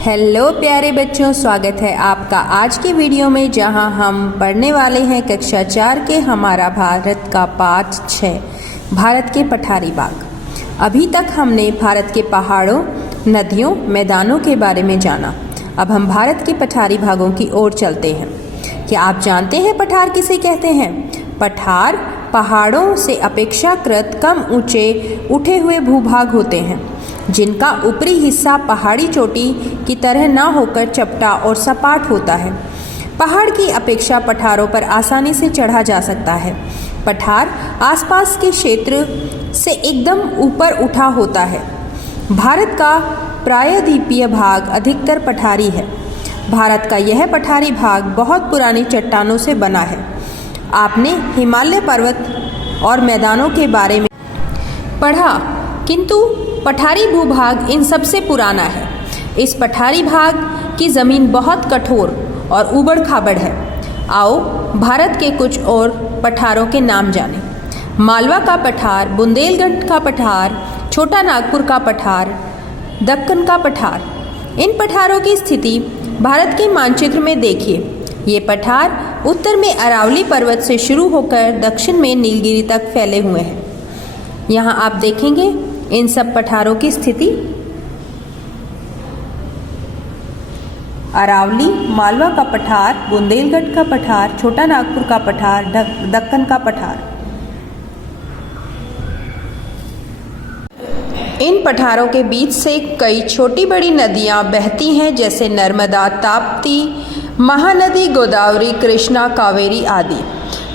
Hello प्यारे बच्चों, स्वागत है आपका आज की वीडियो में, जहां हम पढ़ने वाले हैं कक्षा 4 के हमारा भारत का पाठ 6 भारत के पठारी भाग। अभी तक हमने भारत के पहाड़ों, नदियों, मैदानों के बारे में जाना। अब हम भारत के पठारी भागों की ओर चलते हैं। क्या आप जानते हैं पठार किसे कहते हैं? पठार पहाड़ों से अपेक्षाकृत कम ऊंचे उठे हुए भूभाग होते हैं, जिनका ऊपरी हिस्सा पहाड़ी चोटी की तरह न होकर चपटा और सपाट होता है। पहाड़ की अपेक्षा पठारों पर आसानी से चढ़ा जा सकता है। पठार आसपास के क्षेत्र से एकदम ऊपर उठा होता है। भारत का प्रायद्वीपीय भाग अधिकतर पठारी है। भारत का यह पठारी भाग बहुत पुरानी चट्टानों से बना है। आपने हिमालय पर्वत और मैदानों के बारे में पढ़ा, किंतु पठारी भूभाग इन सबसे पुराना है। इस पठारी भाग की ज़मीन बहुत कठोर और ऊबड़ खाबड़ है। आओ भारत के कुछ और पठारों के नाम जानें। मालवा का पठार, बुंदेलखंड का पठार, छोटा नागपुर का पठार, दक्कन का पठार। इन पठारों की स्थिति भारत के मानचित्र में देखिए। ये पठार उत्तर में अरावली पर्वत से शुरू होकर दक्षिण में नीलगिरी तक फैले हुए हैं। यहाँ आप देखेंगे इन सब पठारों की स्थिति। अरावली, मालवा का पठार, बुंदेलखंड का पठार, छोटा नागपुर का पठार, दक्कन का पठार। इन पठारों के बीच से कई छोटी बड़ी नदियाँ बहती हैं, जैसे नर्मदा, ताप्ती, महानदी, गोदावरी, कृष्णा, कावेरी आदि।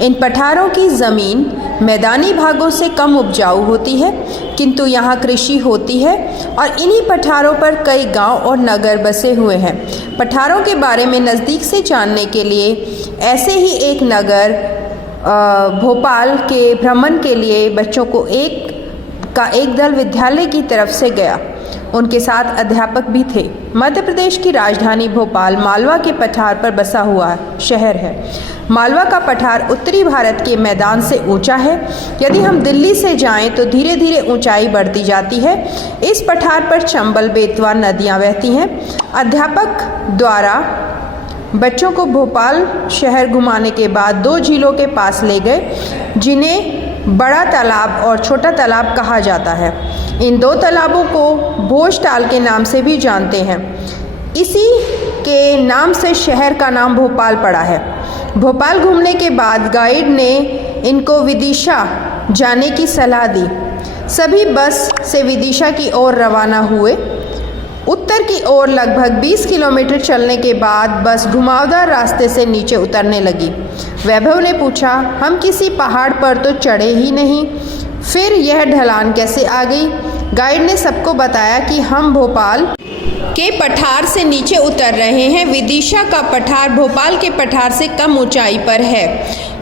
इन पठारों की ज़मीन मैदानी भागों से कम उपजाऊ होती है, किंतु यहाँ कृषि होती है और इन्हीं पठारों पर कई गांव और नगर बसे हुए हैं। पठारों के बारे में नज़दीक से जानने के लिए ऐसे ही एक नगर भोपाल के भ्रमण के लिए बच्चों को एक दल विद्यालय की तरफ से गया। उनके साथ अध्यापक भी थे। मध्य प्रदेश की राजधानी भोपाल मालवा के पठार पर बसा हुआ शहर है। मालवा का पठार उत्तरी भारत के मैदान से ऊंचा है। यदि हम दिल्ली से जाएं तो धीरे धीरे ऊंचाई बढ़ती जाती है। इस पठार पर चंबल, बेतवा नदियां बहती हैं। अध्यापक द्वारा बच्चों को भोपाल शहर घुमाने के बाद 2 झीलों के पास ले गए, जिन्हें बड़ा तालाब और छोटा तालाब कहा जाता है। इन 2 तालाबों को भोज ताल के नाम से भी जानते हैं। इसी के नाम से शहर का नाम भोपाल पड़ा है। भोपाल घूमने के बाद गाइड ने इनको विदिशा जाने की सलाह दी। सभी बस से विदिशा की ओर रवाना हुए। उत्तर की ओर लगभग 20 किलोमीटर चलने के बाद बस घुमावदार रास्ते से नीचे उतरने लगी। वैभव ने पूछा, हम किसी पहाड़ पर तो चढ़े ही नहीं, फिर यह ढलान कैसे आ गई? गाइड ने सबको बताया कि हम भोपाल के पठार से नीचे उतर रहे हैं। विदिशा का पठार भोपाल के पठार से कम ऊंचाई पर है।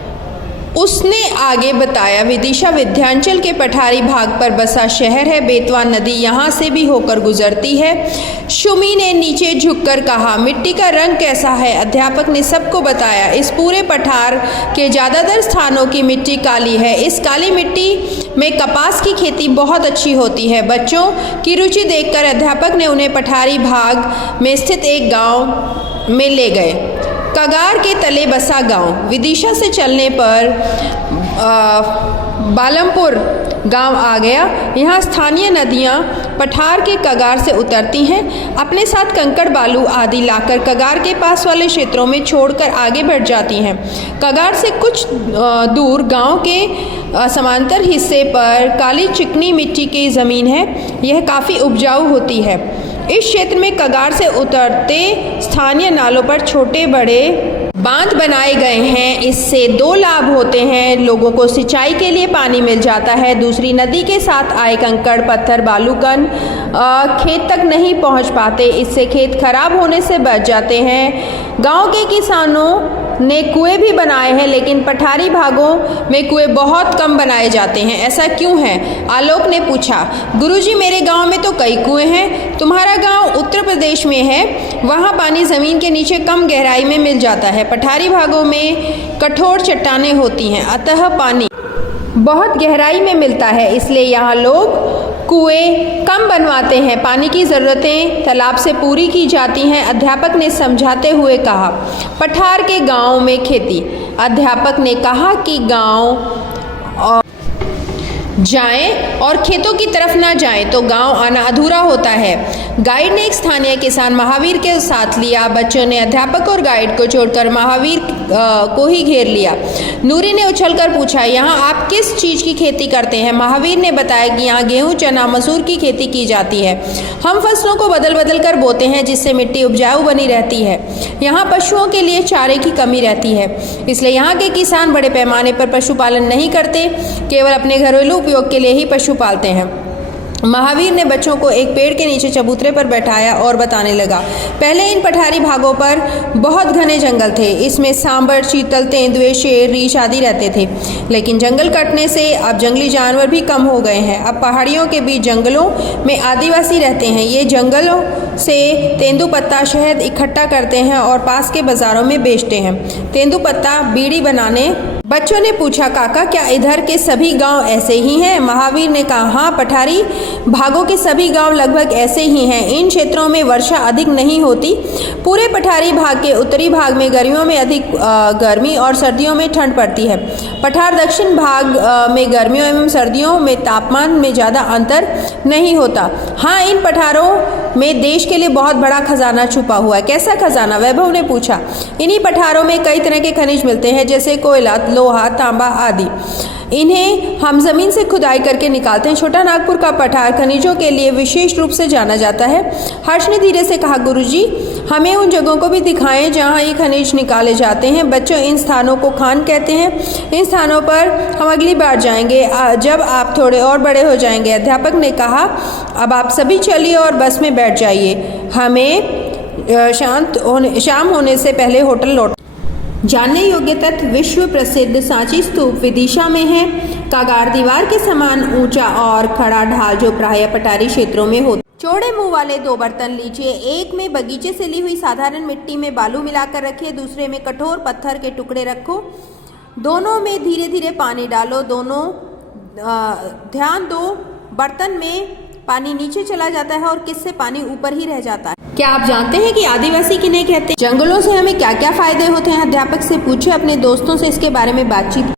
उसने आगे बताया, विदिशा विंध्याचल के पठारी भाग पर बसा शहर है। बेतवा नदी यहाँ से भी होकर गुजरती है। शुमी ने नीचे झुककर कहा, मिट्टी का रंग कैसा है? अध्यापक ने सबको बताया, इस पूरे पठार के ज़्यादातर स्थानों की मिट्टी काली है। इस काली मिट्टी में कपास की खेती बहुत अच्छी होती है। बच्चों की रुचि देखकर अध्यापक ने उन्हें पठारी भाग में स्थित एक गाँव में ले गए। कगार के तले बसा गांव। विदिशा से चलने पर बालमपुर गांव आ गया। यहाँ स्थानीय नदियाँ पठार के कगार से उतरती हैं। अपने साथ कंकड़, बालू आदि लाकर कगार के पास वाले क्षेत्रों में छोड़कर आगे बढ़ जाती हैं। कगार से कुछ दूर गांव के समांतर हिस्से पर काली चिकनी मिट्टी की ज़मीन है। यह काफ़ी उपजाऊ होती है। इस क्षेत्र में कगार से उतरते स्थानीय नालों पर छोटे बड़े बांध बनाए गए हैं। इससे 2 लाभ होते हैं। लोगों को सिंचाई के लिए पानी मिल जाता है। दूसरी, नदी के साथ आए कंकड़, पत्थर, बालूकण खेत तक नहीं पहुंच पाते। इससे खेत खराब होने से बच जाते हैं। गांव के किसानों ने कुएं भी बनाए हैं, लेकिन पठारी भागों में कुएं बहुत कम बनाए जाते हैं। ऐसा क्यों है? आलोक ने पूछा। गुरुजी, मेरे गांव में तो कई कुएं हैं। तुम्हारा गांव उत्तर प्रदेश में है, वहां पानी ज़मीन के नीचे कम गहराई में मिल जाता है। पठारी भागों में कठोर चट्टानें होती हैं, अतः पानी बहुत गहराई में मिलता है, इसलिए यहाँ लोग कुएं कम बनवाते हैं, पानी की ज़रूरतें तालाब से पूरी की जाती हैं, अध्यापक ने समझाते हुए कहा। पठार के गांव में खेती। अध्यापक ने कहा कि गांव जाएं और खेतों की तरफ ना जाएं तो गांव आना अधूरा होता है। गाइड ने एक स्थानीय किसान महावीर के साथ लिया। बच्चों ने अध्यापक और गाइड को छोड़कर महावीर को ही घेर लिया। नूरी ने उछलकर पूछा, यहाँ आप किस चीज़ की खेती करते हैं? महावीर ने बताया कि यहाँ गेहूँ, चना, मसूर की खेती की जाती है। हम फसलों को बदल बदल कर बोते हैं जिससे मिट्टी उपजाऊ बनी रहती है। यहाँ पशुओं के लिए चारे की कमी रहती है, इसलिए यहाँ के किसान बड़े पैमाने पर पशुपालन नहीं करते, केवल अपने घरेलू उपयोग के लिए ही पशु पालते हैं। महावीर ने बच्चों को एक पेड़ के नीचे चबूतरे पर बैठाया और बताने लगा। पहले इन पठारी भागों पर बहुत घने जंगल थे। इसमें सांबर, चीतल, तेंदुए, शेर, रीछ आदि रहते थे, लेकिन जंगल कटने से अब जंगली जानवर भी कम हो गए हैं। अब पहाड़ियों के बीच जंगलों में आदिवासी रहते हैं। ये जंगलों से तेंदुपत्ता, शहद इकट्ठा करते हैं और पास के बाजारों में बेचते हैं। तेंदुपत्ता बीड़ी बनाने। बच्चों ने पूछा, काका क्या इधर के सभी गांव ऐसे ही हैं? महावीर ने कहा, हाँ, पठारी भागों के सभी गांव लगभग ऐसे ही हैं। इन क्षेत्रों में वर्षा अधिक नहीं होती। पूरे पठारी भाग के उत्तरी भाग में गर्मियों में अधिक गर्मी और सर्दियों में ठंड पड़ती है। पठार दक्षिण भाग में गर्मियों एवं सर्दियों में तापमान में ज़्यादा अंतर नहीं होता। हाँ, इन पठारों में देश के लिए बहुत बड़ा खजाना छुपा हुआ है। कैसा खजाना? वैभव ने पूछा। इन्हीं पठारों में कई तरह के खनिज मिलते हैं, जैसे कोयला, लोहा, तांबा आदि। इन्हें हम जमीन से खुदाई करके निकालते हैं। छोटा नागपुर का पठार खनिजों के लिए विशेष रूप से जाना जाता है। हर्ष ने धीरे से कहा, गुरुजी, हमें उन जगहों को भी दिखाएं जहां ये खनिज निकाले जाते हैं। बच्चों, इन स्थानों को खान कहते हैं। इन स्थानों पर हम अगली बार जाएंगे जब आप थोड़े और बड़े हो जाएंगे। अध्यापक ने कहा, अब आप सभी चलिए और बस में बैठ जाइए। हमें शाम होने से पहले होटल लौट। जानने योग्य तथ्य, विश्व प्रसिद्ध सांची स्तूप विदिशा में है। कागार दीवार के समान ऊंचा और खड़ा ढाल जो प्रायः पठारी क्षेत्रों में होता। चौड़े मुंह वाले 2 बर्तन लीजिए। एक में बगीचे से ली हुई साधारण मिट्टी में बालू मिलाकर रखिए, दूसरे में कठोर पत्थर के टुकड़े रखो। दोनों में धीरे धीरे पानी डालो। ध्यान दो, बर्तन में पानी नीचे चला जाता है और किससे पानी ऊपर ही रह जाता है। क्या आप जानते हैं कि आदिवासी किन्हें कहते हैं? जंगलों से हमें क्या क्या फायदे होते हैं? अध्यापक से पूछे। अपने दोस्तों से इसके बारे में बातचीत